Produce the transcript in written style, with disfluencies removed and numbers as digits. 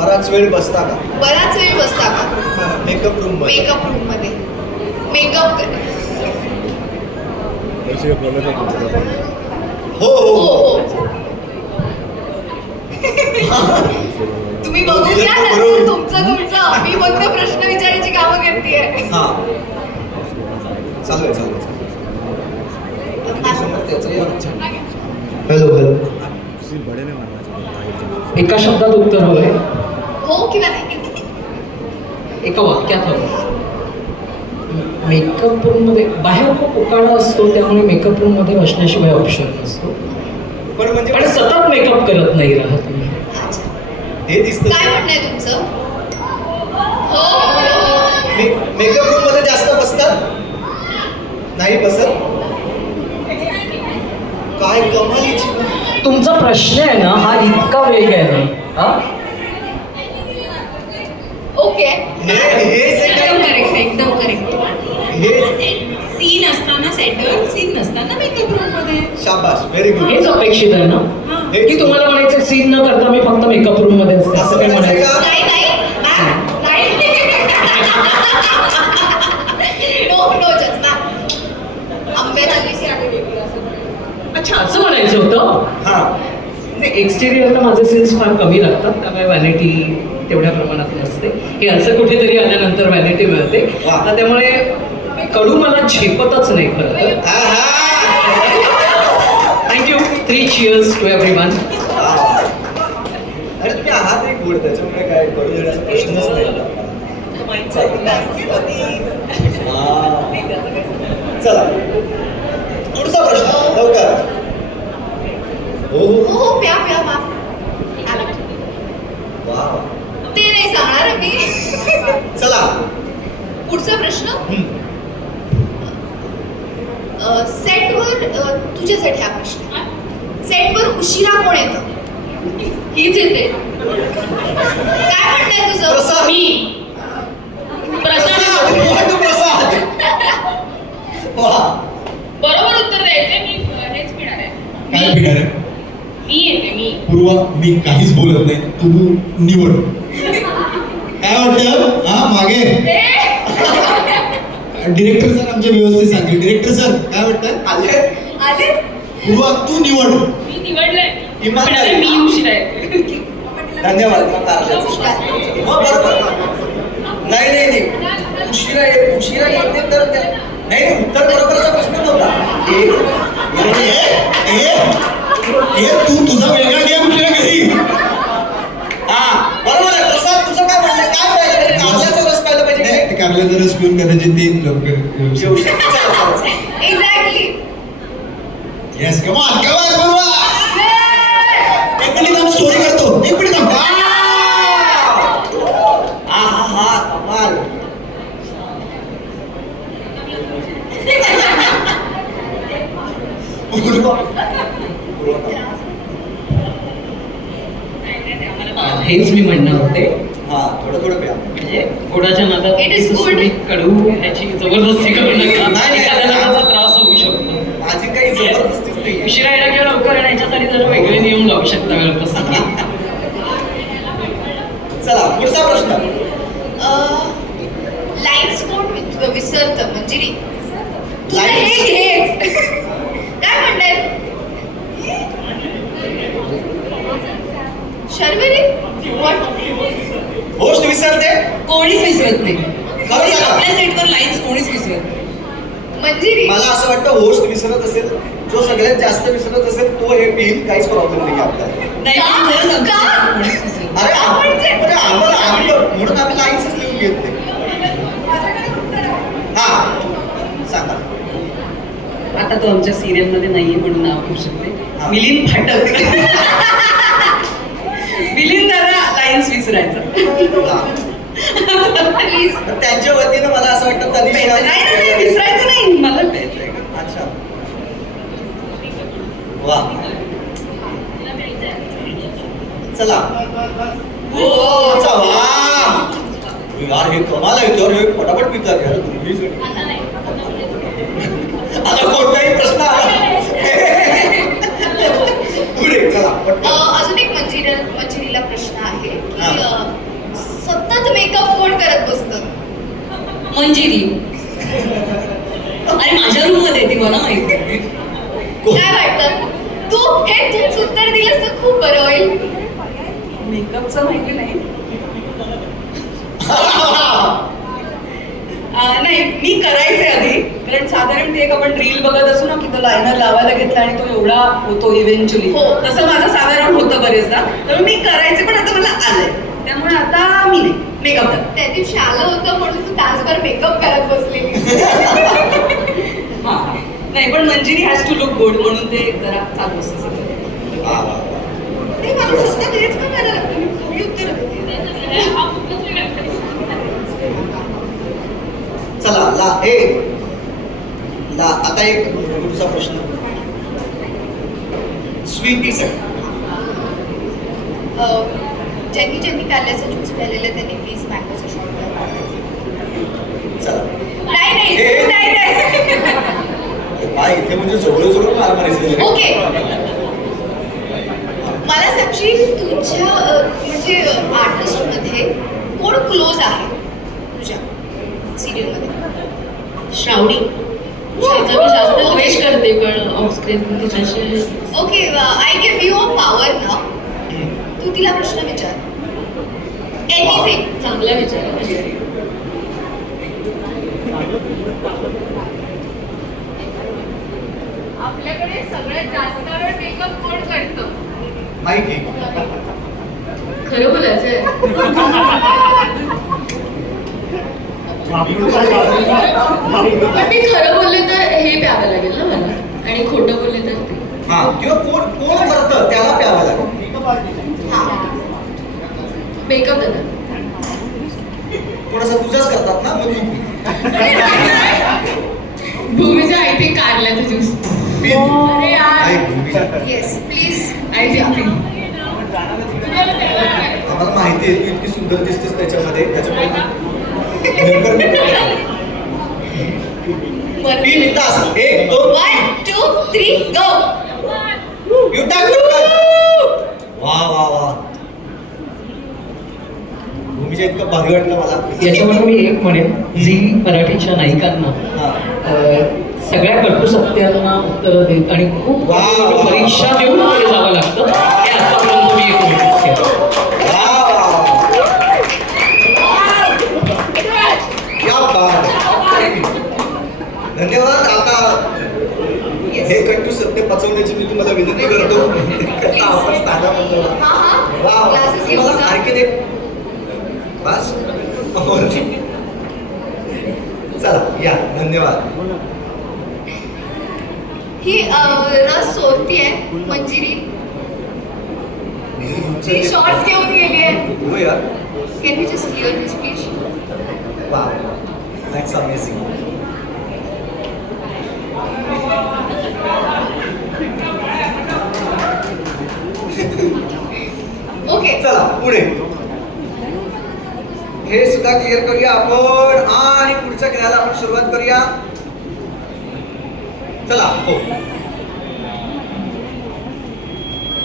बराच वेळ बसता का? बराच वेळ बसता का? मेकअप रूम मध्ये. मेकअप रूम मध्ये मेकअप हो हो हो हो तुम्ही बघून घ्या ना, बरोबर. तुमचं मी फक्त प्रश्न विचारायची कामं करतेय. हा चालू आहे चालू हॅलो हॅलो. एका शब्दात उत्तर हवंय, हो किंवा नाही? एका वाक्यात हवं. मेकअप रूम मध्ये बाहेर खूप उकाडा असतो, त्यामुळे मेकअप रूम मध्ये बसण्याशिवाय ऑप्शन नसतो. पण म्हणजे पण सतत मेकअप करत नाही राहत तुम्ही. हे दिसतं. काय म्हणणं आहे तुमचं? हो हो. मेकअप रूम मध्ये जास्त बसतात नाही बसत. काय कमालीची. तुमचा प्रश्न आहे ना हा इतका वेग आहे ना. हा ओके, हे एकदम करेक्ट, एकदम करेक्ट. हे सीन असताना सेटवर, सीन नसताना मेकअप रूम मध्ये. शाबाश, व्हेरी गुड. हेच अपेक्षित आहे ना, की तुम्हाला म्हणायचं सीन न करता मी फक्त मेकअप रूम मध्ये असते, असं काय म्हणायचं? नाही नाही नो नो जस्ट आंब्याची लिसी अच्छा, असं म्हणायचं होतं. हा नाही, एक्सटेरियरला माझे सीन्स फार कमी लागतात, त्यामुळे व्हॅनिटी तेवढ्या प्रमाणात नसते. हे असं कुठेतरी आल्यानंतर व्हॅनिटी मिळते. तर त्यामुळे कडू मला झेपतच नाही खरं तर. थँक्यू. 3 cheers to everyone. अरे तुम्ही आहात एक गोड, त्याच्यामुळे काय करू देण्याचा प्रश्नच नाही. चला पुढचा प्रश्न लवकर. हो हो हो प्या प्या वा. वा. ते नाही सांगणार मी. चला पुढचा प्रश्न. सेटवर तुझ्यासाठी हा प्रश्न. सेटवर उशिरा कोण येतं? हीच येते. काय म्हणणं तुझं? प्रसाद. मी प्रसाद. प्रसाद. वा. बरोबर उत्तर द्यायचंय. मी हेच पिणार आहे. काय पिणार आहे? मी येते. मी पूर्वा, मी काहीच बोलत नाही, तू निवड. काय वाटतं? हा मागे डिरेक्टर सर आमच्या व्यवस्थित सांगले. डिरेक्टर सर काय वाटतं? आले आले. पूर्वा तू निवड. मी निवडलंय. इमानदारी. मी उशीर आहे. धन्यवाद. मग कारल्याचं. हो बरोबर. नाही नाही नाही उशिरा येते तर नाही नाही उत्तर बरोबरचा प्रश्न नव्हता. तू तुझा वेगळा गेम खेळ घरी. हा बरोबर आहे. प्रसाद तुझं काय म्हणणं? काय पाहिजे? कारल्याचा रस पाहिलं पाहिजे की नाही? कारल्याचा रस पिऊन कदाचित ते लवकर येऊ शकतं. चला, चला. एक्झॅक्टली. येस कमाल कमाल पूर्वा. एक मिनिट थांब, स्टोरी करतो. एक मिनिट थांब. हा हा हा कमाल. पूर्वा. हेच मी म्हणणार होते. हा थोडं थोडं प्या. म्हणजे गोडाच्या नादात It is good. तुम्ही कडू ह्याची जबरदस्ती करू नका. नाही, नाही. एखाद्याला त्याचा त्रास होऊ शकतो. माझी काही जबरदस्तीच नाही. उशिरा येणं किंवा लवकर येणं याच्यासाठी जरा वेगळे नियम लावू शकता वेळप्रसंगी. चला पुढचा प्रश्न. लाईन्स कोण विसरतं? मंजिरी तुझं Lines? हे घे. काय म्हणताय? शर्वरी व्हॉट? होस्ट विसरते. कोणीच विसरत नाही. खरं सांगा. आपल्या सेटवर लाईन्स कोणीच विसरत नाही. मंजिरी मला असं वाटतं होस्ट विसरत असेल, जो सगळ्यात जास्त विसरत असेल तो हे पिईल, काहीच प्रॉब्लेम नाही आपल्याला. नाही, का? मी खरं सांगते, का? कोणीच विसरत नाही. अरे आम्हाला म्हणून आम्ही लाईन्सच लिहून घेत नाही. हा सांगा. आता तो आमच्या सिरियल मध्ये नाहीये म्हणून नाव घेऊ शकते. हा. मिलिंद फाटक. मिलिंद दादा लाईन्स विसरायचं. प्लीज. तर त्यांच्या वतीनं मला असं वाटतं नाही तनिषा. विसरायचं नाही, मला प्यायचंय. अच्छा वा. चला हो वा यार, हे कमाल आहे. तर हे पटापट पितात यार तुम्ही. आता कोणताही प्रश्न आला पुढे चला पटकन. अजून एक मंजिरीला प्रश्न आहे. की हा. सतत मेकअप कोण करत बसतं? मंजिरी आणि माझ्या रूम मध्ये ती मला माहिती आहे. काय वाटतं? तूच उत्तर दिलंस तर खूप बरं होईल. मेकअपचं माहिती नाही. नाही मी करायचे आधी, कारण साधारण ते एक आपण रील बघत असू ना की तो लायनर लावायला घेतला आणि तो एवढा होतो इव्हेंच्युअली, हो. तसं माझं साधारण होतं बरेचदा. तर मी करायचे, पण आता मला आलंय, त्यामुळे आता मी नाही मेकअप करत. त्या दिवशी आलं होतं म्हणून तू तासभर मेकअप करत बसलेली. हा नाही, पण Manjiri has to look good म्हणून ते जरा चालू असतं सगळं. वा, वा, वा. ते मला सतत हेच का करायला लागतं? मी कमी उत्तर देते. चला आता एक पुढचा प्रश्न. स्वीपी ज्यांनी कारल्याचा ज्यूस प्यालेला त्यांनी प्लीज मँगोचा शॉट घ्या. चला नाही हे. काय इथे म्हणजे जवळ मारायचं. ओके, मला सांगशील तुझ्या म्हणजे आर्टिस्ट मध्ये कोण क्लोज आहे तुझ्या सिरियल मध्ये? श्रावणी श्रावणी. मी जास्त द्वेष करते, पण ऑफस्क्रीन तिच्याशी. Okay, I give you a power ना. तू तिला प्रश्न विचार, एनिथिंग. चांगला विचार आहे. आपल्याकडे सगळ्यात जास्त वेळ मेकअप कोण करतं? माहिती खरं बोलायचंय. पण मी खरं बोलले तर हे प्यावं लागेल ना मला, आणि खोटं बोलले तर ते. हा, किंवा कोण करतं त्याला प्यावं लागेल. मेकअप देतात. थोडासा तुझाच करतात ना, मग तू भूमीच्या आय थिंक कारल्याचं ज्यूस. पी. अरे यार. नाही, भूमीच्या. Yes please. आय थिंक आम्हाला माहिती आहे तू इतकी सुंदर दिसतेस त्याच्यामध्ये. तीन तास 1 2 1 2 3 गो. यू टाक. वा वा वा, भूमीच्या इतकं भारी वाटलं मला. याच्यामध्ये मी एक म्हणेन, झी मराठीच्या नायिकांना हा. सगळ्या कटू सत्यांना उत्तरं देत आणि खूप वा. परीक्षा देऊन पुढे जावं लागतं, हे आतापर्यंत मी एक नोटीस केलं. वा क्या बात आहे. धन्यवाद. आता हे कट्टू सत्य पचवण्याची मी तुम्हाला विनंती करतो. करता आपण स्थानाबद्दल. हा हा, वा क्लासेस घेऊ मला का? आणखीन एक बस. चला या, धन्यवाद. ही रस सोडतीये मंजिरी. ती शॉर्ट्स घेऊन गेली आहे. हो यार. Can you just clear this please? वा, दॅट्स अमेझिंग. ओके, चला पुढे. हे सुद्धा क्लिअर करूया आपण आणि पुढच्या खेळाला आपण सुरुवात करूया. चला हो.